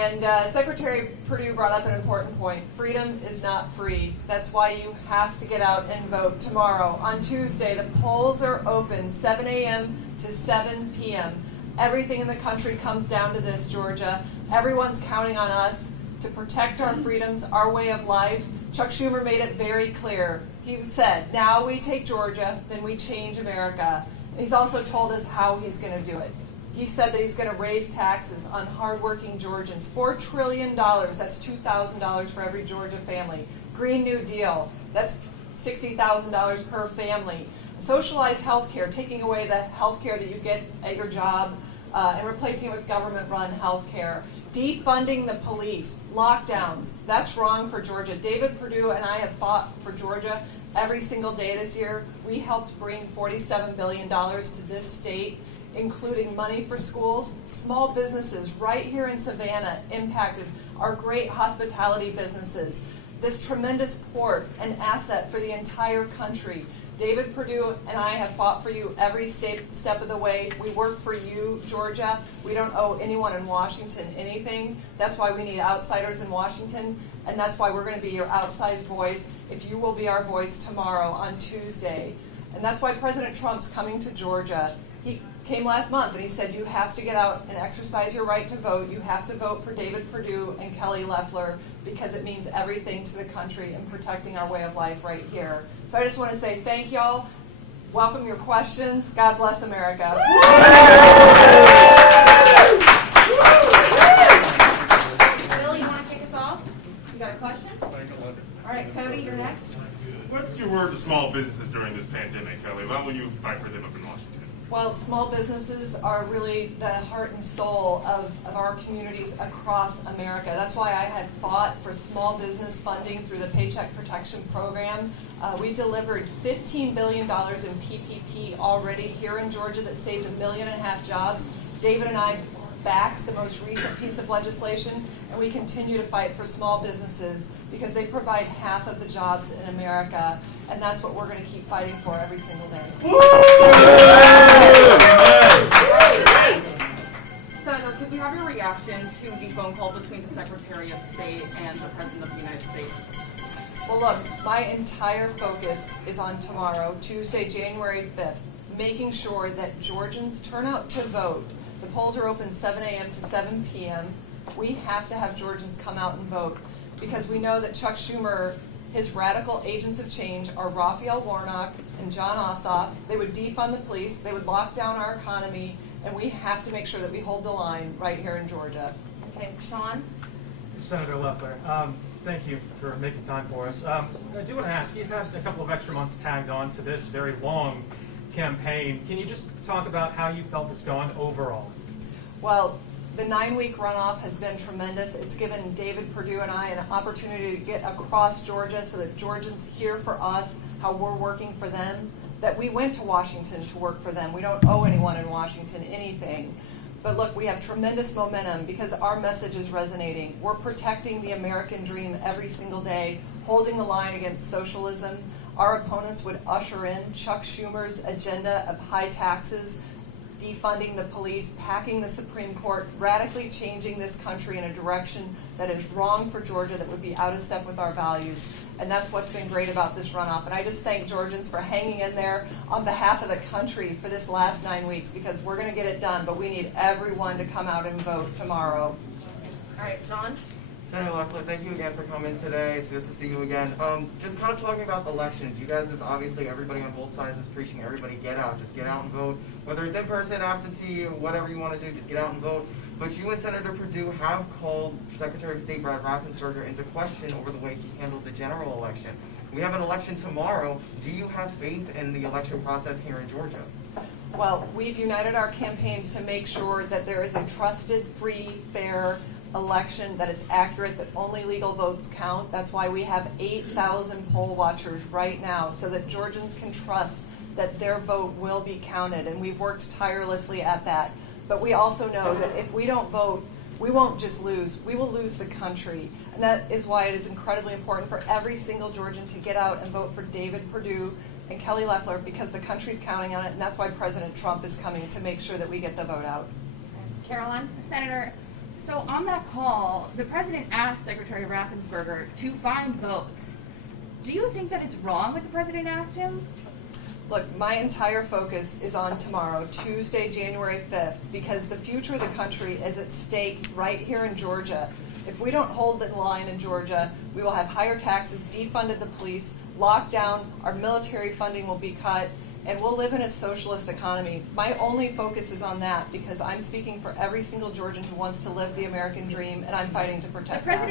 And Secretary Perdue brought up an important point. Freedom is not free. That's why you have to get out and vote tomorrow. On Tuesday, the polls are open 7 a.m. to 7 p.m. Everything in the country comes down to this, Georgia. Everyone's counting on us to protect our freedoms, our way of life. Chuck Schumer made it very clear. He said, now we take Georgia, then we change America. And he's also told us how he's going to do it. He said that he's going to raise taxes on hardworking Georgians. $4 trillion, that's $2,000 for every Georgia family. Green New Deal, that's $60,000 per family. Socialized health care, taking away the health care that you get at your job and replacing it with government-run health care. Defunding the police, lockdowns, that's wrong for Georgia. David Perdue and I have fought for Georgia every single day this year. We helped bring $47 billion to this state, including money for schools, small businesses right here in Savannah impacted, our great hospitality businesses, this tremendous port, an asset for the entire country. David Perdue and I have fought for you every step of the way. We work for you, Georgia. We don't owe anyone in Washington anything. That's why we need outsiders in Washington, and that's why we're going to be your outsized voice if you will be our voice tomorrow on Tuesday. And that's why President Trump's coming to Georgia. He came last month and he said you have to get out and exercise your right to vote. You have to vote for David Perdue and Kelly Loeffler because it means everything to the country and protecting our way of life right here. So I just want to say thank y'all. Welcome your questions. God bless America. Bill, you want to kick us off? You got a question? All right, Cody, you're next. What's your word to small businesses during this pandemic, Kelly? How will you fight for them up in Washington? Well, small businesses are really the heart and soul of our communities across America. That's why I had fought for small business funding through the Paycheck Protection Program. We delivered $15 billion in PPP already here in Georgia that saved 1.5 million jobs. David and I backed the most recent piece of legislation, and we continue to fight for small businesses because they provide half of the jobs in America, and that's what we're going to keep fighting for every single day. Senator, could we have your reaction to the phone call between the Secretary of State and the President of the United States? Well, look, my entire focus is on tomorrow, Tuesday, January 5th, making sure that Georgians turn out to vote. The polls are open 7 a.m. to 7 p.m. We have to have Georgians come out and vote because we know that Chuck Schumer, his radical agents of change are Raphael Warnock and John Ossoff. They would defund the police, they would lock down our economy, and we have to make sure that we hold the line right here in Georgia. Okay, Sean? Senator Loeffler, thank you for making time for us. I do want to ask, you've had a couple of extra months tagged on to this very long campaign. Can you just talk about how you felt it's gone overall? Well, the 9-week runoff has been tremendous. It's given David Perdue and I an opportunity to get across Georgia so that Georgians hear for us how we're working for them, that we went to Washington to work for them. We don't owe anyone in Washington anything. But look, we have tremendous momentum because our message is resonating. We're protecting the American dream every single day, holding the line against socialism. Our opponents would usher in Chuck Schumer's agenda of high taxes, defunding the police, packing the Supreme Court, radically changing this country in a direction that is wrong for Georgia, that would be out of step with our values. And that's what's been great about this runoff. And I just thank Georgians for hanging in there on behalf of the country for this last 9 weeks, because we're going to get it done, but we need everyone to come out and vote tomorrow. All right, John? Senator Loeffler, thank you again for coming today. It's good to see you again. Just kind of talking about the elections. You guys have obviously, everybody on both sides is preaching everybody get out. Just get out and vote. Whether it's in person, absentee, or whatever you want to do, just get out and vote. But you and Senator Perdue have called Secretary of State Brad Raffensperger into question over the way he handled the general election. We have an election tomorrow. Do you have faith in the election process here in Georgia? Well, we've united our campaigns to make sure that there is a trusted, free, fair election, that it's accurate, that only legal votes count. That's why we have 8,000 poll watchers right now, so that Georgians can trust that their vote will be counted, and we've worked tirelessly at that. But we also know that if we don't vote, we won't just lose, we will lose the country. And that is why it is incredibly important for every single Georgian to get out and vote for David Perdue and Kelly Loeffler, because the country's counting on it, and that's why President Trump is coming to make sure that we get the vote out. Caroline? Senator, So on that call, the president asked Secretary Raffensperger to find votes. Do you think that it's wrong what the president asked him? Look, my entire focus is on tomorrow, Tuesday, January 5th, because the future of the country is at stake right here in Georgia. If we don't hold the line in Georgia, we will have higher taxes, defunded the police, lockdown, our military funding will be cut, and we'll live in a socialist economy. My only focus is on that because I'm speaking for every single Georgian who wants to live the American dream, and I'm fighting to protect that.